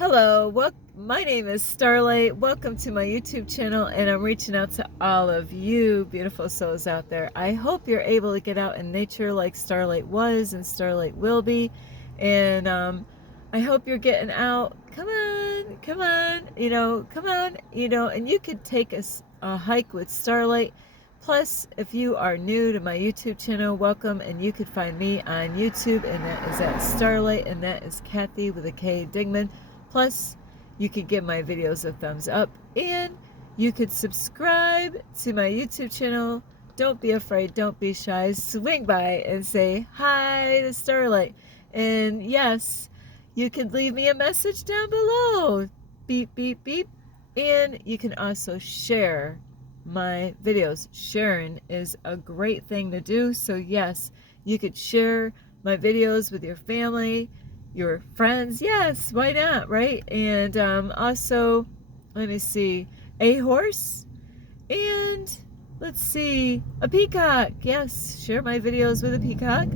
Hello, my name is Starlight. Welcome to my YouTube channel, and I'm reaching out to all of you beautiful souls out there. I hope you're able to get out in nature like Starlight was and Starlight will be. And I hope you're getting out. Come on, come on, come on, and you could take a hike with Starlight. Plus, if you are new to my YouTube channel, welcome, and you could find me on YouTube, and that is at Starlight, and that is Kathy with a K Dingman. Plus, you could give my videos a thumbs up, and you could subscribe to my YouTube channel. Don't be afraid, don't be shy. Swing by and say hi to Starlight. And yes, you could leave me a message down below. Beep, beep, beep. And you can also share my videos. Sharing is a great thing to do. So yes, you could share my videos with your family, your friends. Yes, why not, right? And also, let me see, a horse, and let's see, a peacock. Yes, share my videos with a peacock.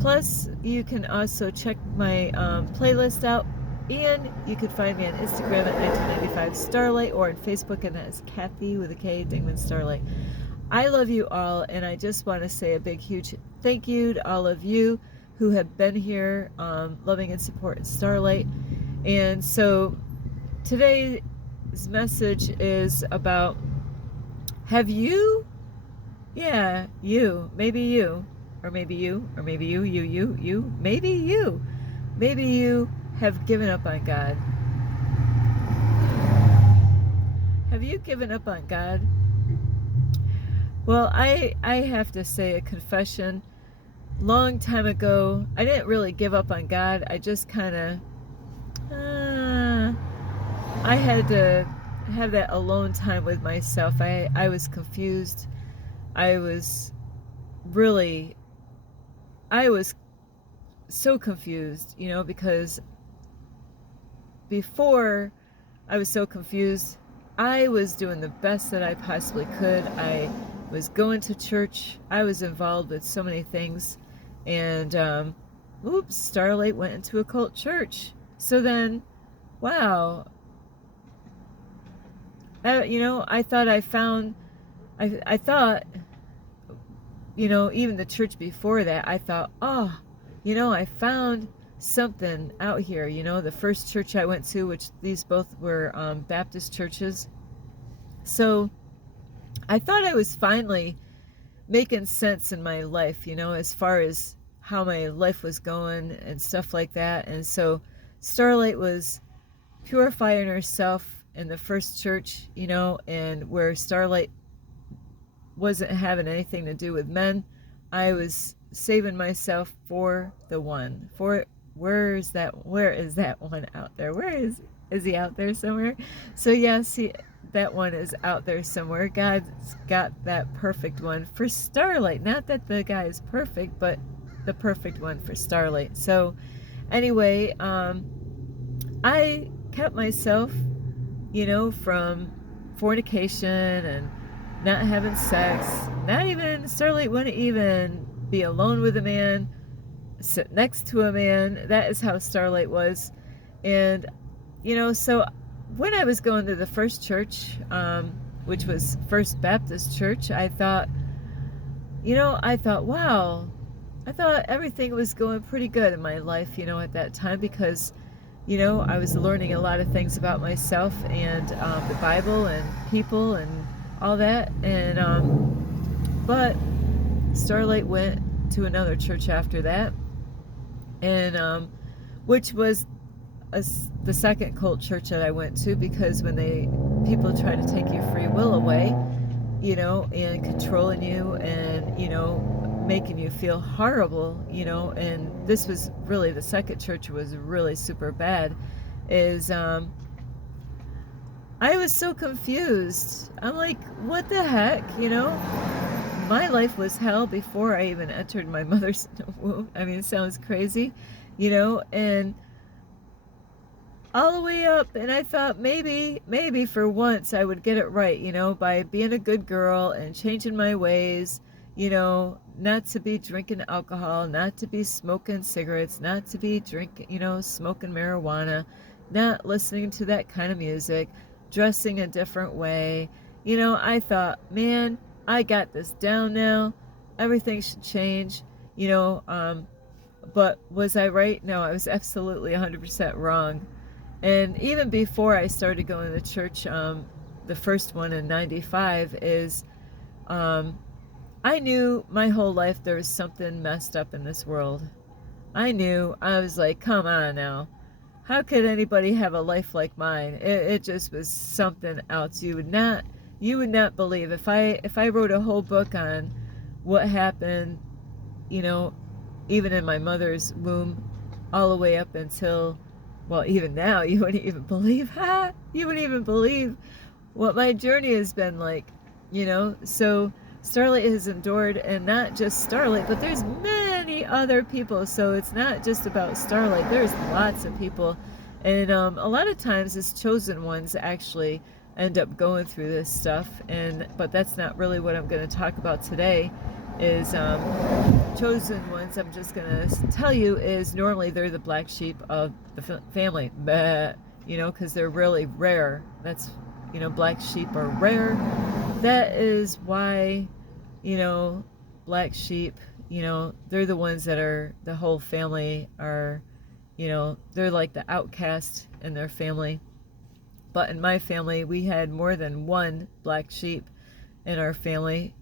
Plus, you can also check my playlist out, and you can find me on Instagram at 1995 Starlight, or on Facebook, and that is Kathy with a K Dingman Starlight. I love you all, and I just want to say a big, huge thank you to all of you who have been here, loving and supporting Starlight. And so today's message is about, have you, yeah, you, maybe you, or maybe you, or maybe you, maybe you have given up on God. Have you given up on God? Well, I have to say a confession. Long time ago, I didn't really give up on God. I just kind of, I had to have that alone time with myself. I was confused. I was really, I was so confused, because before I was so confused, I was doing the best that I possibly could. I was going to church. I was involved with so many things. And, oops, Starlight went into a cult church. So then, wow, I thought I found, I thought, even the church before that, I thought, oh, I found something out here. The first church I went to, which these both were Baptist churches. So I thought I was finally making sense in my life, as far as how my life was going and stuff like that. And so Starlight was purifying herself in the first church, and where Starlight wasn't having anything to do with men, I was saving myself for the one. Where is that one out there? Is he out there somewhere? So yes, that one is out there somewhere. God's got that perfect one for Starlight. Not that the guy is perfect, but the perfect one for Starlight. So anyway, I kept myself, from fornication and not having sex. Not even, Starlight wouldn't even be alone with a man, sit next to a man. That is how Starlight was. And, so when I was going to the first church, which was First Baptist Church, I thought, wow, I thought everything was going pretty good in my life, at that time, because I was learning a lot of things about myself and the Bible and people and all that. And but Starlight went to another church after that, and which was the second cult church that I went to, because when people try to take your free will away, and controlling you, and making you feel horrible, and this was really, the second church was really super bad, is I was so confused. I'm like, what the heck, my life was hell before I even entered my mother's womb. I mean, it sounds crazy, and all the way up. And I thought maybe for once I would get it right, by being a good girl and changing my ways, not to be drinking alcohol, not to be smoking cigarettes, not to be smoking marijuana, not listening to that kind of music, dressing a different way. You know, I thought, man, I got this down now. Everything should change. You know, but was I right? No, I was absolutely 100% wrong. And even before I started going to church, the first one in 95 is, um, I knew my whole life there was something messed up in this world. I knew. I was like, come on now. How could anybody have a life like mine? It just was something else. You would not believe if I wrote a whole book on what happened, you know, even in my mother's womb, all the way up until, well, even now, you wouldn't even believe, you wouldn't even believe what my journey has been like, you know. So Starlight has endured, and not just Starlight, but there's many other people. So it's not just about Starlight. There's lots of people, and a lot of times it's chosen ones actually end up going through this stuff. But that's not really what I'm going to talk about today. Is chosen ones. I'm just going to tell you is normally they're the black sheep of the family, you know, because they're really rare. That's, you know, black sheep are rare. That is why, you know, black sheep, you know, they're the ones that are, the whole family are, you know, they're like the outcast in their family. But in my family, we had more than one black sheep in our family,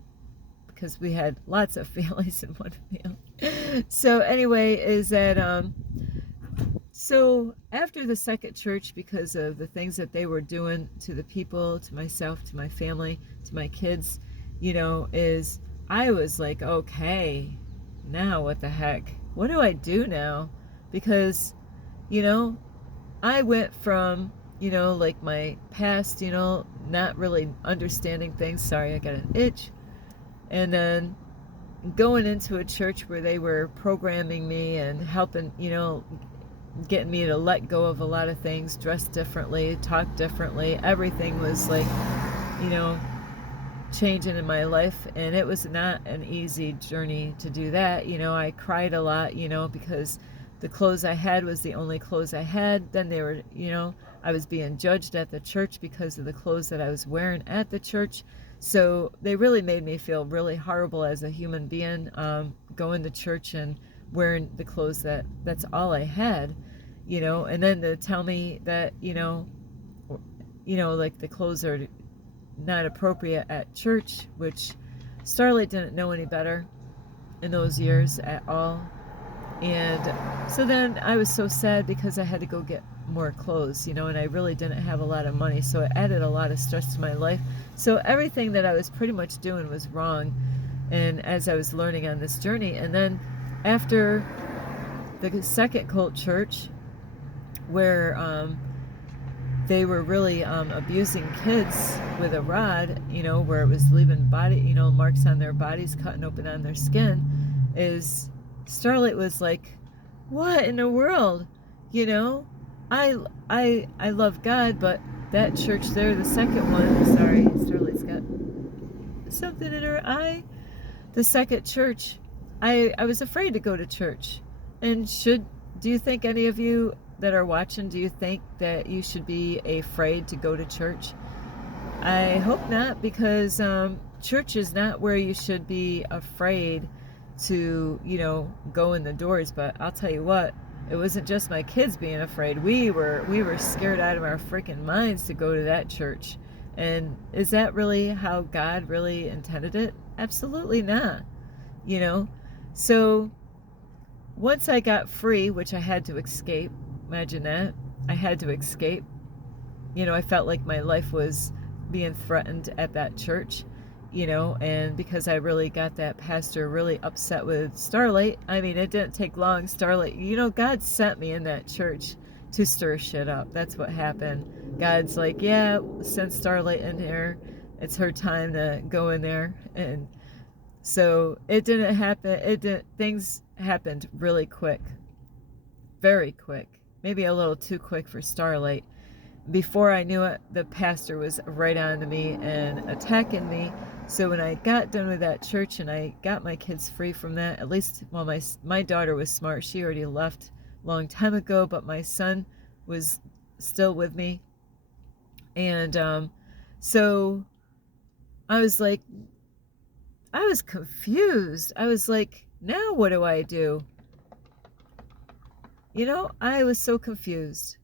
because we had lots of families in one family. So anyway, is that so after the second church, because of the things that they were doing to the people, to myself, to my family, to my kids, you know, is I was like, okay, now what the heck? What do I do now? Because, you know, I went from, you know, like my past, you know, not really understanding things. Sorry, I got an itch. And then going into a church where they were programming me and helping, you know, getting me to let go of a lot of things, dress differently, talk differently. Everything was like, you know, changing in my life. And it was not an easy journey to do that. You know, I cried a lot, you know, because the clothes I had was the only clothes I had. Then they were, you know, I was being judged at the church because of the clothes that I was wearing at the church. So they really made me feel really horrible as a human being, going to church and wearing the clothes that's all I had, you know. And then to tell me that, you know, like the clothes are not appropriate at church, which Starlight didn't know any better in those years at all. And so then I was so sad because I had to go get more clothes, you know, and I really didn't have a lot of money, so it added a lot of stress to my life. So everything that I was pretty much doing was wrong, and as I was learning on this journey. And then after the second cult church, where they were really abusing kids with a rod, you know, where it was leaving body, you know, marks on their bodies, cutting open on their skin, is Starlight was like, what in the world? You know, I love God, but that church there, the second one, sorry, Starlight's got something in her eye. The second church, I was afraid to go to church. And do you think any of you that are watching, do you think that you should be afraid to go to church? I hope not, because church is not where you should be afraid to, you know, go in the doors. But I'll tell you what, it wasn't just my kids being afraid. We were scared out of our freaking minds to go to that church. And is that really how God really intended it? Absolutely not. You know? So once I got free, which I had to escape, imagine that. I had to escape. You know, I felt like my life was being threatened at that church, you know, and because I really got that pastor really upset with Starlight. I mean, it didn't take long. Starlight, you know, God sent me in that church to stir shit up. That's what happened. God's like, yeah, send Starlight in here. It's her time to go in there. And so it didn't happen. Things happened really quick. Very quick. Maybe a little too quick for Starlight. Before I knew it, the pastor was right on to me and attacking me. So when I got done with that church and I got my kids free from that, at least, well, my daughter was smart. She already left a long time ago, but my son was still with me. And so I was like, I was confused. I was like, now what do I do? You know, I was so confused.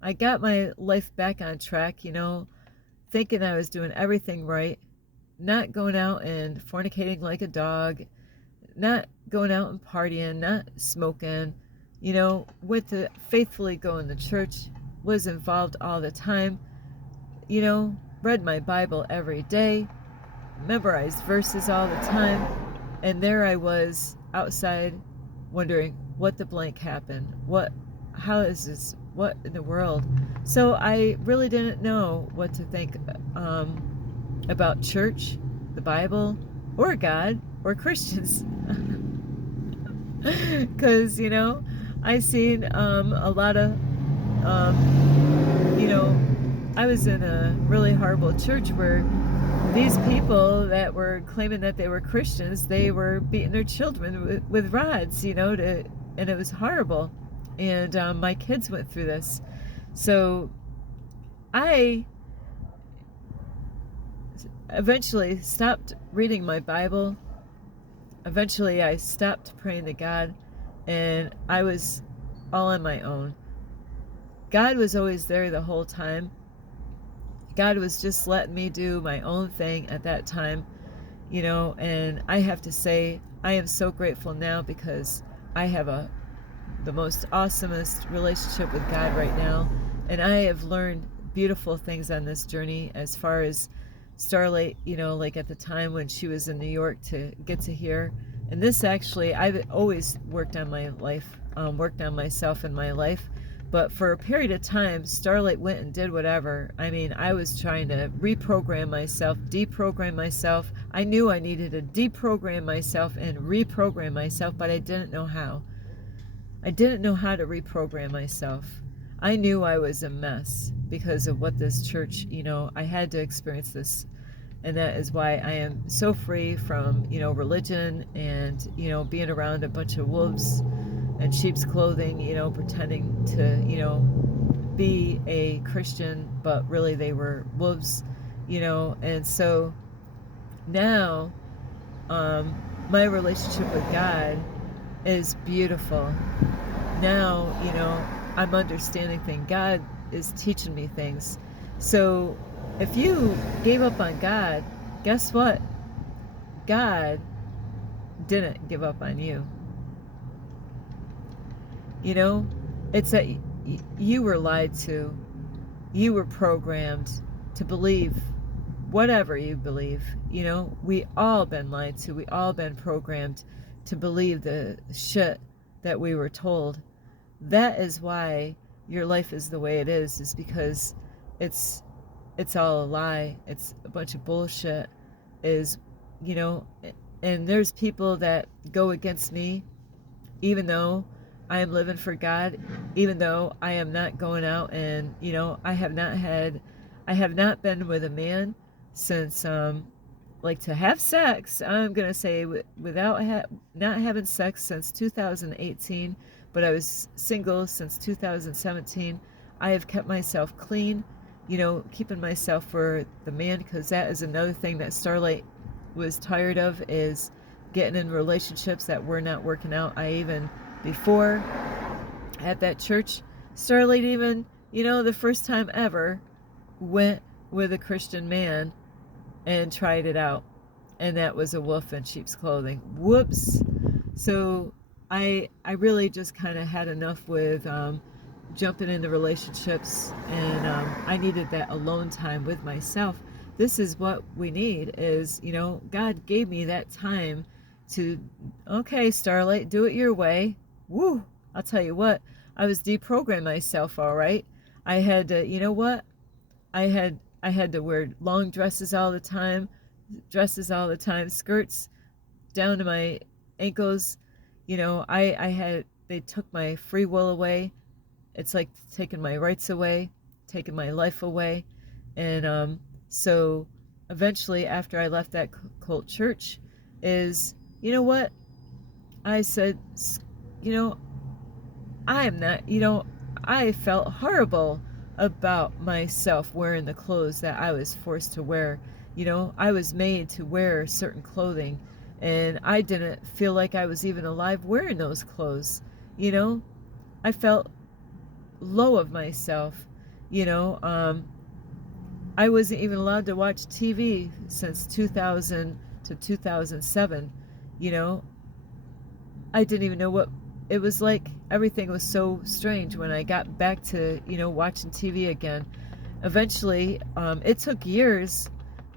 I got my life back on track, you know, thinking I was doing everything right, not going out and fornicating like a dog, not going out and partying, not smoking, you know, went to faithfully going to church, was involved all the time, you know, read my Bible every day, memorized verses all the time, and there I was outside wondering what the blank happened, how is this, what in the world? So I really didn't know what to think about church, the Bible, or God, or Christians. Because, you know, I seen a lot of, you know, I was in a really horrible church where these people that were claiming that they were Christians, they were beating their children with rods, you know, and it was horrible. And my kids went through this. So I eventually stopped reading my Bible. Eventually I stopped praying to God, and I was all on my own. God was always there the whole time. God was just letting me do my own thing at that time, you know, and I have to say, I am so grateful now because I have the most awesomest relationship with God right now, and I have learned beautiful things on this journey as far as Starlight, you know, like at the time when she was in New York to get to here. And this actually, I've always worked on my life, worked on myself in my life. But for a period of time, Starlight went and did whatever. I mean, I was trying to reprogram myself, deprogram myself. I knew I needed to deprogram myself and reprogram myself, but I didn't know how. I didn't know how to reprogram myself. I knew I was a mess because of what this church, you know, I had to experience this. And that is why I am so free from, you know, religion and, you know, being around a bunch of wolves and sheep's clothing, you know, pretending to, you know, be a Christian, but really they were wolves, you know. And so now my relationship with God is beautiful. Now, you know, I'm understanding things. God is teaching me things. So if you gave up on God, guess what? God didn't give up on you. You know, it's that you were lied to. You were programmed to believe whatever you believe. You know, we all been lied to. We all been programmed to believe the shit that we were told. That is why your life is the way it is because it's all a lie. It's a bunch of bullshit. Is, you know, and there's people that go against me, even though I am living for God, even though I am not going out and, you know, I have not been with a man since, like to have sex, I'm going to say without not having sex since 2018, but I was single since 2017. I have kept myself clean, you know, keeping myself for the man, because that is another thing that Starlight was tired of, is getting in relationships that were not working out. I even, before, at that church, Starlight even, you know, the first time ever, went with a Christian man and tried it out, and that was a wolf in sheep's clothing. Whoops. So I really just kind of had enough with jumping into relationships, and I needed that alone time with myself. This is what we need, is, you know, God gave me that time to, okay, Starlight, do it your way. Woo, I'll tell you what, I was deprogramming myself, all right. I had to, you know what, I had to wear long dresses all the time, skirts down to my ankles. You know, they took my free will away. It's like taking my rights away, taking my life away. And so eventually, after I left that cult church, is, you know what, I said, you know, I am not, you know, I felt horrible about myself wearing the clothes that I was forced to wear. You know, I was made to wear certain clothing, and I didn't feel like I was even alive wearing those clothes. You know, I felt low of myself. You know, I wasn't even allowed to watch TV since 2000 to 2007. You know, I didn't even know what it was like. Everything was so strange when I got back to, you know, watching TV again. Eventually, it took years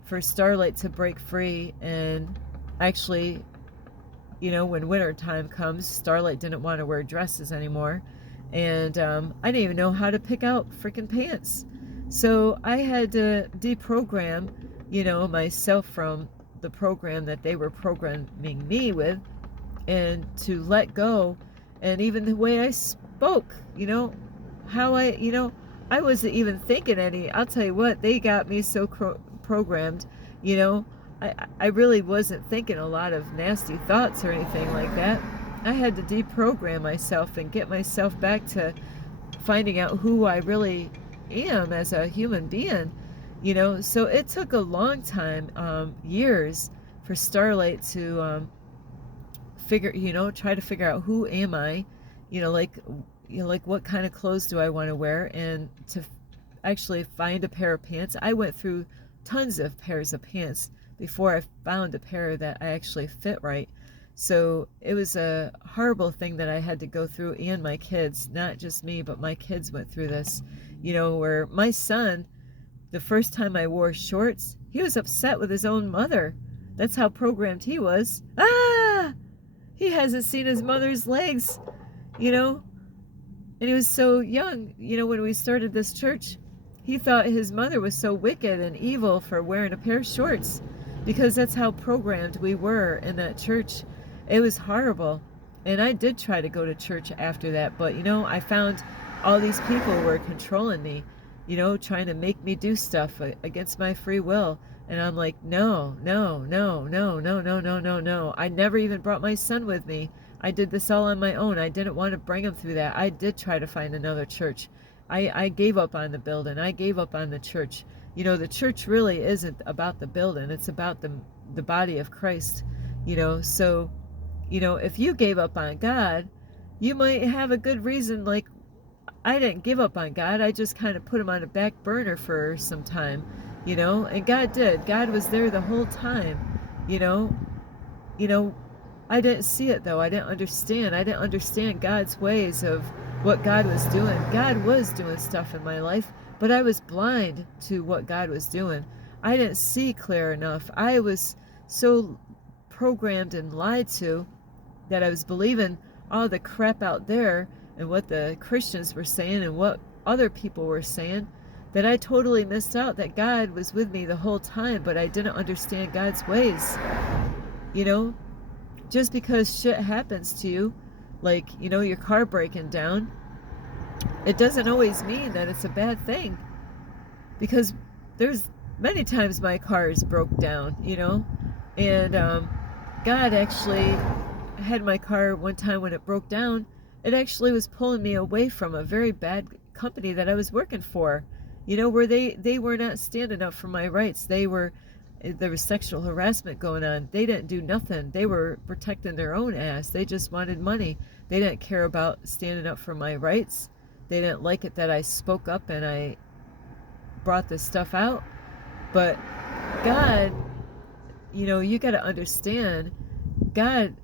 for Starlight to break free, and actually, you know, when winter time comes, Starlight didn't want to wear dresses anymore, and I didn't even know how to pick out freaking pants. So I had to deprogram, you know, myself from the program that they were programming me with, and to let go. And even the way I spoke, you know, how you know, I wasn't even thinking any. I'll tell you what, they got me so programmed, you know, I really wasn't thinking a lot of nasty thoughts or anything like that. I had to deprogram myself and get myself back to finding out who I really am as a human being, you know. So it took a long time, years, for Starlight to try to figure out who am I, like what kind of clothes do I want to wear, and to actually find a pair of pants. I went through tons of pairs of pants before I found a pair that I actually fit right. So it was a horrible thing that I had to go through, and my kids, not just me, but my kids went through this, you know, where my son, the first time I wore shorts, he was upset with his own mother. That's how programmed he was. Ah! He hasn't seen his mother's legs, you know? And he was so young, you know, when we started this church. He thought his mother was so wicked and evil for wearing a pair of shorts, because that's how programmed we were in that church. It was horrible. And I did try to go to church after that, but, you know, I found all these people were controlling me, you know, trying to make me do stuff against my free will. And I'm like, no, no, no, no, no, no, no, no, no. I never even brought my son with me. I did this all on my own. I didn't want to bring him through that. I did try to find another church. I gave up on the building. I gave up on the church. You know, the church really isn't about the building. It's about the body of Christ, you know. So, you know, if you gave up on God, you might have a good reason. Like, I didn't give up on God. I just kind of put him on a back burner for some time, you know, and God did. God was there the whole time, you know. You know, I didn't see it though. I didn't understand. I didn't understand God's ways of what God was doing. God was doing stuff in my life, but I was blind to what God was doing. I didn't see clear enough. I was so programmed and lied to that I was believing all the crap out there and what the Christians were saying and what other people were saying, that I totally missed out that God was with me the whole time, but I didn't understand God's ways. You know, just because shit happens to you, like, you know, your car breaking down, it doesn't always mean that it's a bad thing. Because there's many times my cars broke down, you know, and God actually had my car one time when it broke down. It actually was pulling me away from a very bad company that I was working for, you know, where they were not standing up for my rights. There was sexual harassment going on. They didn't do nothing. They were protecting their own ass. They just wanted money. They didn't care about standing up for my rights. They didn't like it that I spoke up and I brought this stuff out. But God, you know, you got to understand, God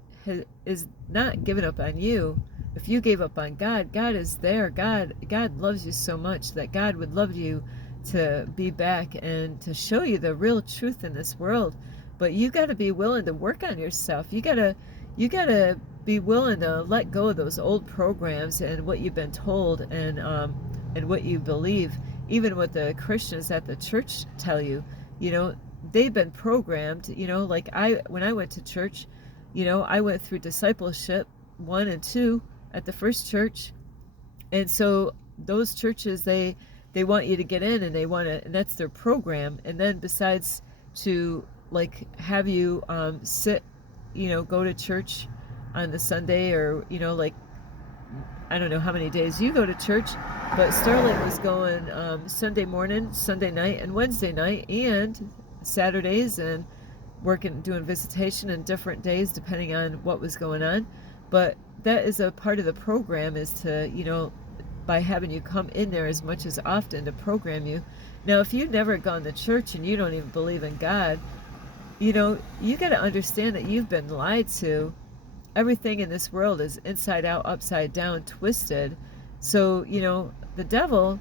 is not giving up on you. If you gave up on God, God is there. God loves you so much that God would love you to be back and to show you the real truth in this world. But you got to be willing to work on yourself. You got to be willing to let go of those old programs and what you've been told, and what you believe. Even what the Christians at the church tell you, you know, they've been programmed. You know, like when I went to church, you know, I went through discipleship 1 and 2 at the first church, and so those churches, they want you to get in, and and that's their program. And then besides to like have you sit, you know, go to church on the Sunday, or, you know, like I don't know how many days you go to church, but Starlight was going Sunday morning, Sunday night, and Wednesday night, and Saturdays, and working, doing visitation and different days depending on what was going on. But that is a part of the program, is to, you know, by having you come in there as much as often to program you. Now, if you've never gone to church and you don't even believe in God, you know, you got to understand that you've been lied to. Everything in this world is inside out, upside down, twisted. So, you know, the devil,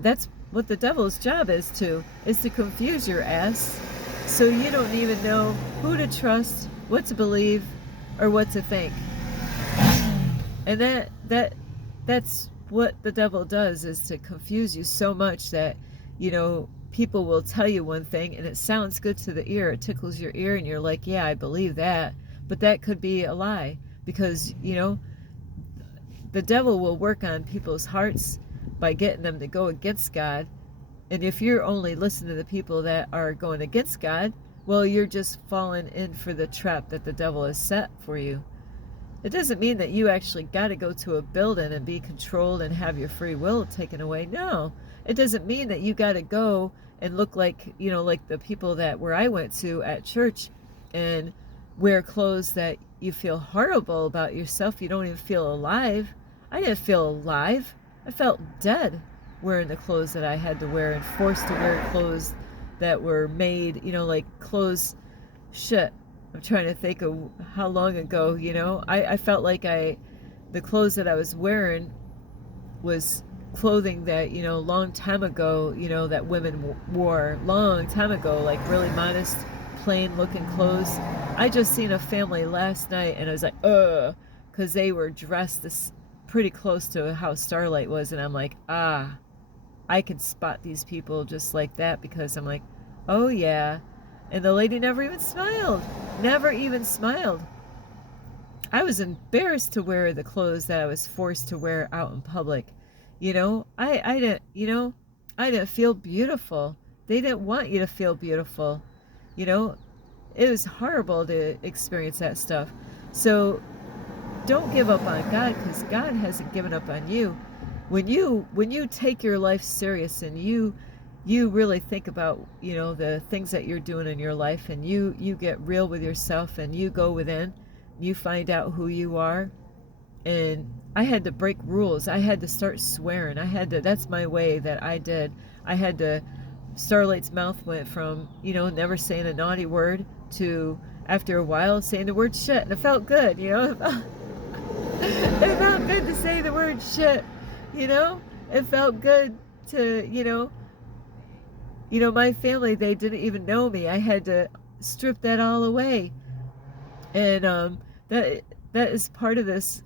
that's what the devil's job is to confuse your ass, so you don't even know who to trust, what to believe, or what to think. And that's what the devil does, is to confuse you so much that, you know, people will tell you one thing and it sounds good to the ear, it tickles your ear, and you're like, yeah, I believe that. But that could be a lie, because, you know, the devil will work on people's hearts by getting them to go against God. And if you're only listening to the people that are going against God, well, you're just falling in for the trap that the devil has set for you. It doesn't mean that you actually got to go to a building and be controlled and have your free will taken away. No, it doesn't mean that you got to go and look like, you know, like the people that where I went to at church, and wear clothes that you feel horrible about yourself. You don't even feel alive. I didn't feel alive. I felt dead wearing the clothes that I had to wear, and forced to wear clothes that were made, you know, like clothes, shit. I'm trying to think of how long ago, you know. I felt like the clothes that I was wearing was clothing that, you know, long time ago, you know, that women wore long time ago, like really modest, plain looking clothes. I just seen a family last night and I was like, because they were dressed this pretty close to how Starlight was, and I'm like, I could spot these people just like that, because I'm like, oh yeah. And the lady never even smiled. Never even smiled. I was embarrassed to wear the clothes that I was forced to wear out in public. You know, I didn't, you know, I didn't feel beautiful. They didn't want you to feel beautiful. You know, it was horrible to experience that stuff. So don't give up on God, because God hasn't given up on you. When you take your life serious, and you really think about, you know, the things that you're doing in your life, and you get real with yourself, and you go within, you find out who you are. And I had to break rules. I had to start swearing. That's my way that I did. I had to, Starlight's mouth went from, you know, never saying a naughty word to, after a while, saying the word shit. And it felt good, you know. It felt good to say the word shit, you know. It felt good to, you know, my family, they didn't even know me. I had to strip that all away. And that is part of this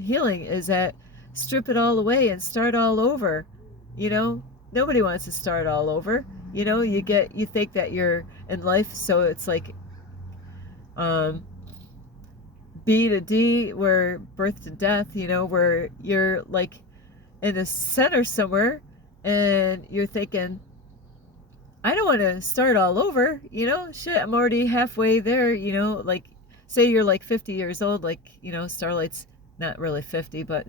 healing, is that strip it all away and start all over. You know, nobody wants to start all over. You know, you think that you're in life, so it's like B to D, where birth to death, you know, where you're like in the center somewhere, and you're thinking, I don't want to start all over, you know, shit, I'm already halfway there, you know, like, say you're like 50 years old, like, you know, Starlight's not really 50, but,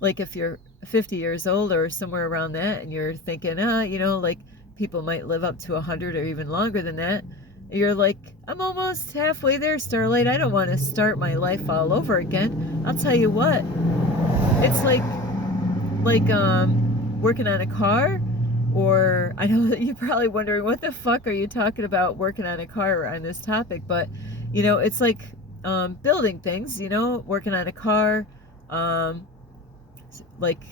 like if you're 50 years old or somewhere around that, and you're thinking, you know, like people might live up to 100 or even longer than that, you're like, I'm almost halfway there, Starlight. I don't want to start my life all over again. I'll tell you what, it's like working on a car. Or, I know that you're probably wondering, what the fuck are you talking about working on a car on this topic? But, you know, it's like building things, you know, working on a car. Like,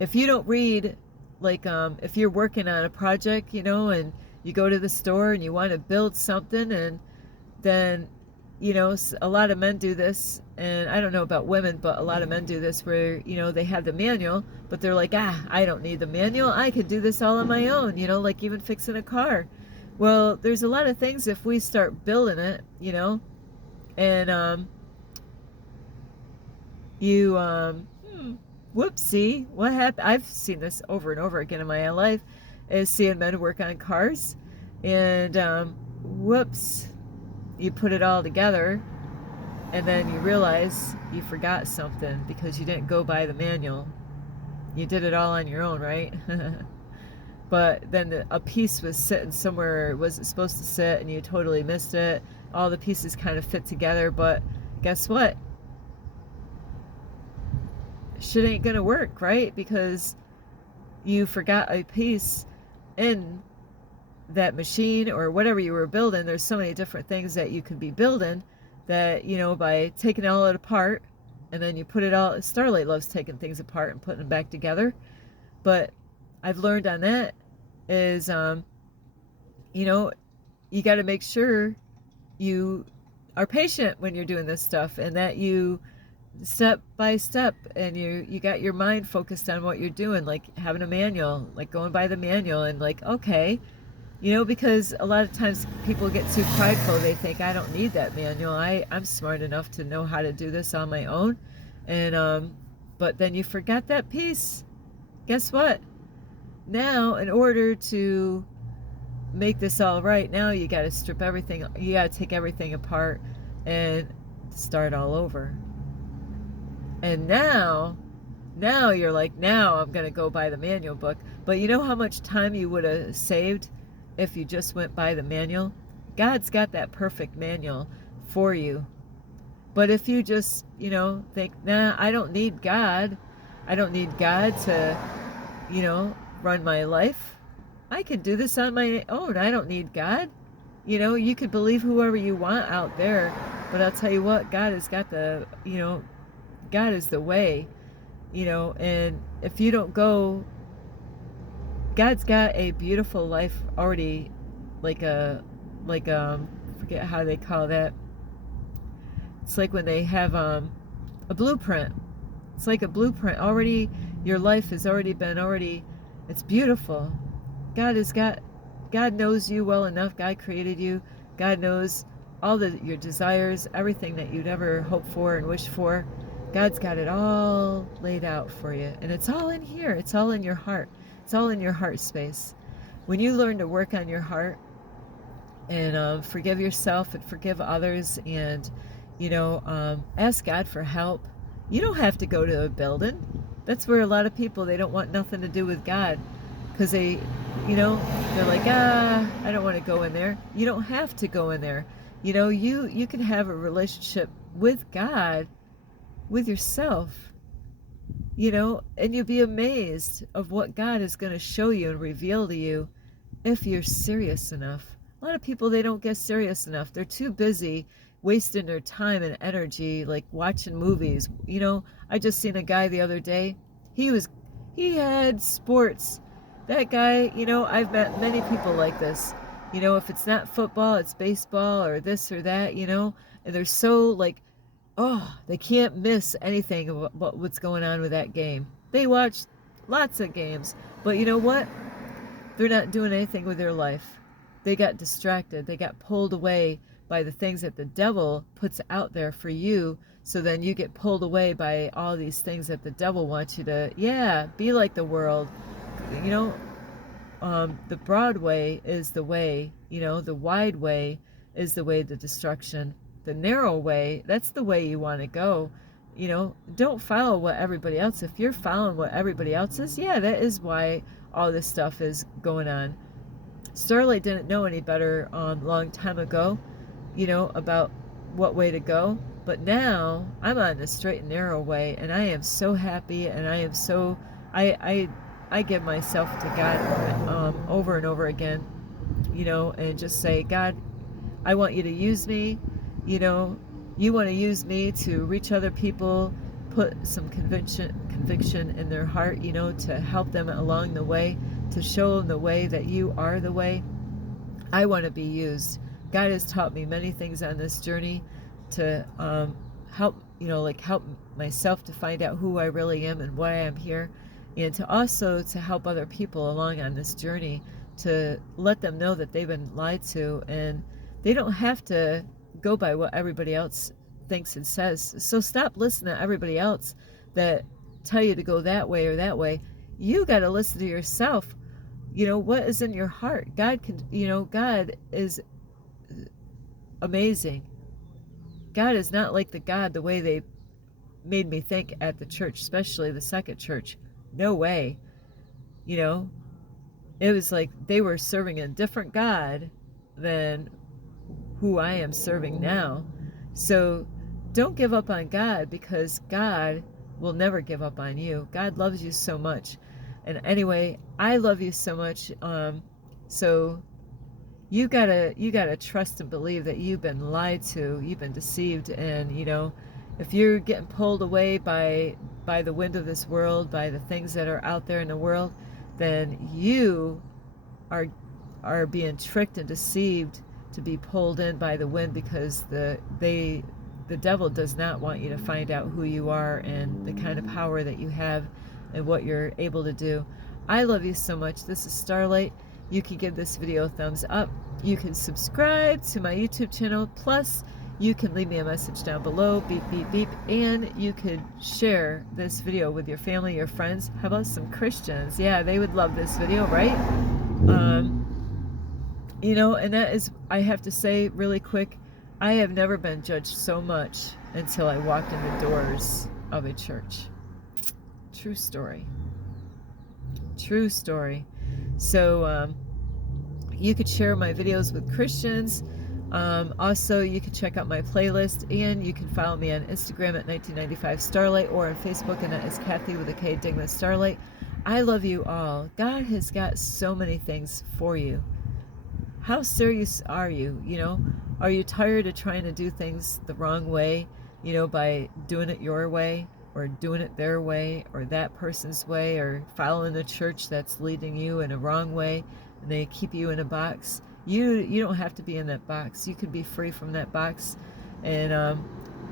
if you don't read, like, if you're working on a project, you know, and you go to the store and you want to build something, and then, you know, a lot of men do this, and I don't know about women, but a lot of men do this, where, you know, they have the manual, but they're like, I don't need the manual, I could do this all on my own, you know, like even fixing a car. Well, there's a lot of things, if we start building it, you know, and whoopsie, what happened? I've seen this over and over again in my life, is seeing men work on cars, and whoops, you put it all together, and then you realize you forgot something because you didn't go by the manual. You did it all on your own, right? But then a piece was sitting somewhere it wasn't supposed to sit, and you totally missed it. All the pieces kind of fit together, but guess what? Shit ain't gonna work, right? Because you forgot a piece in that machine or whatever you were building. There's so many different things that you could be building that, you know, by taking all it apart, and then you put it all. Starlight loves taking things apart and putting them back together. But I've learned on that is, you know, you got to make sure you are patient when you're doing this stuff, and that you step by step, and you got your mind focused on what you're doing, like having a manual, like going by the manual, and like, okay, you know, because a lot of times people get too prideful. They think, I don't need that manual. I'm smart enough to know how to do this on my own. And but then you forgot that piece. Guess what? Now, in order to make this all right, now you got to strip everything. You got to take everything apart and start all over. And now you're like, now I'm going to go by the manual book. But you know how much time you would have saved if you just went by the manual? God's got that perfect manual for you. But if you just, you know, think, nah, I don't need God. I don't need God to, you know, run my life. I can do this on my own. I don't need God. You know, you could believe whoever you want out there, but I'll tell you what, God has got the, you know, God is the way, you know, and if you don't go, God's got a beautiful life already, like forget how they call that. It's like when they have a blueprint. It's like a blueprint already. Your life has already been it's beautiful. God knows you well enough. God created you. God knows all your desires, everything that you'd ever hope for and wish for. God's got it all laid out for you. And it's all in here. It's all in your heart. It's all in your heart space. When you learn to work on your heart and forgive yourself and forgive others, and, you know, ask God for help. You don't have to go to a building. That's where a lot of people, they don't want nothing to do with God, because they, you know, they're like, I don't want to go in there. You don't have to go in there. You know, you can have a relationship with God, with yourself, you know, and you'll be amazed of what God is going to show you and reveal to you if you're serious enough. A lot of people, they don't get serious enough. They're too busy wasting their time and energy, like watching movies. You know, I just seen a guy the other day. He had sports. That guy, you know, I've met many people like this. You know, if it's not football, it's baseball or this or that, you know, and they're so like, oh, they can't miss anything about what's going on with that game. They watch lots of games, but you know what? They're not doing anything with their life. They got distracted. They got pulled away by the things that the devil puts out there for you. So then you get pulled away by all these things that the devil wants you to, be like the world. You know, the broad way is the way, you know, the wide way is the way to destruction. The narrow way, that's the way you want to go. You know, don't follow what everybody else. If you're following what everybody else is, that is why all this stuff is going on. Starlight didn't know any better long time ago, you know, about what way to go. But now I'm on the straight and narrow way, and I am so happy, and I am so, I give myself to God over and over again, you know, and just say, God, I want you to use me. You know, you want to use me to reach other people, put some conviction in their heart, you know, to help them along the way, to show them the way that you are the way. I want to be used. God has taught me many things on this journey to help, you know, like help myself to find out who I really am and why I'm here, and to also to help other people along on this journey, to let them know that they've been lied to, and they don't have to go by what everybody else thinks and says. So stop listening to everybody else that tell you to go that way or that way. You got to listen to yourself. You know, what is in your heart? God can, you know, God is amazing. God is not like the God the way they made me think at the church, especially the second church. No way. You know, it was like they were serving a different God than who I am serving now. So don't give up on God, because God will never give up on you. God loves you so much. And anyway, I love you so much. So you gotta trust and believe that you've been lied to, you've been deceived, and if you're getting pulled away by the wind of this world, by the things that are out there in the world, then you are being tricked and deceived to be pulled in by the wind, because the devil does not want you to find out who you are and the kind of power that you have and what you're able to do. I love you so much. This is Starlight. You can give this video a thumbs up. You can subscribe to my YouTube channel. Plus, you can leave me a message down below, beep, beep, beep, and you could share this video with your family, your friends. How about some Christians? Yeah, they would love this video, right? And that is, I have to say really quick, I have never been judged so much until I walked in the doors of a church. True story. True story. So you could share my videos with Christians. Also, you can check out my playlist, and you can follow me on Instagram at 1995 Starlight, or on Facebook, and that is Kathy with a K, Digna Starlight. I love you all. God has got so many things for you. How serious are you? Are you tired of trying to do things the wrong way, by doing it your way, or doing it their way, or that person's way, or following the church that's leading you in a wrong way, and they keep you in a box? You don't have to be in that box. You can be free from that box, and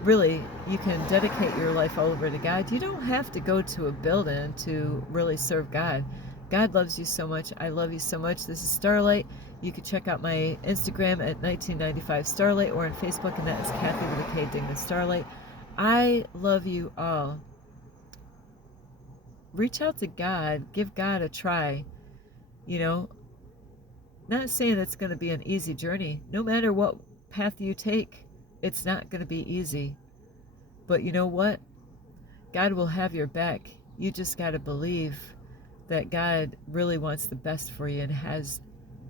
really, you can dedicate your life all over to God. You don't have to go to a building to really serve God. God loves you so much. I love you so much. This is Starlight. You can check out my Instagram at 1995 Starlight, or on Facebook, and that is Kathy with a K, Digna Starlight. I love you all. Reach out to God. Give God a try. Not saying it's going to be an easy journey. No matter what path you take, it's not going to be easy. But you know what? God will have your back. You just got to believe that God really wants the best for you and has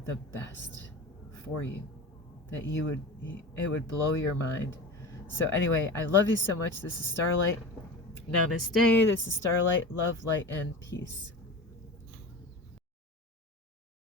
the best for you, that it would blow your mind. So anyway, I love you so much. This is Starlight. Namaste. This is Starlight. Love, light, and peace.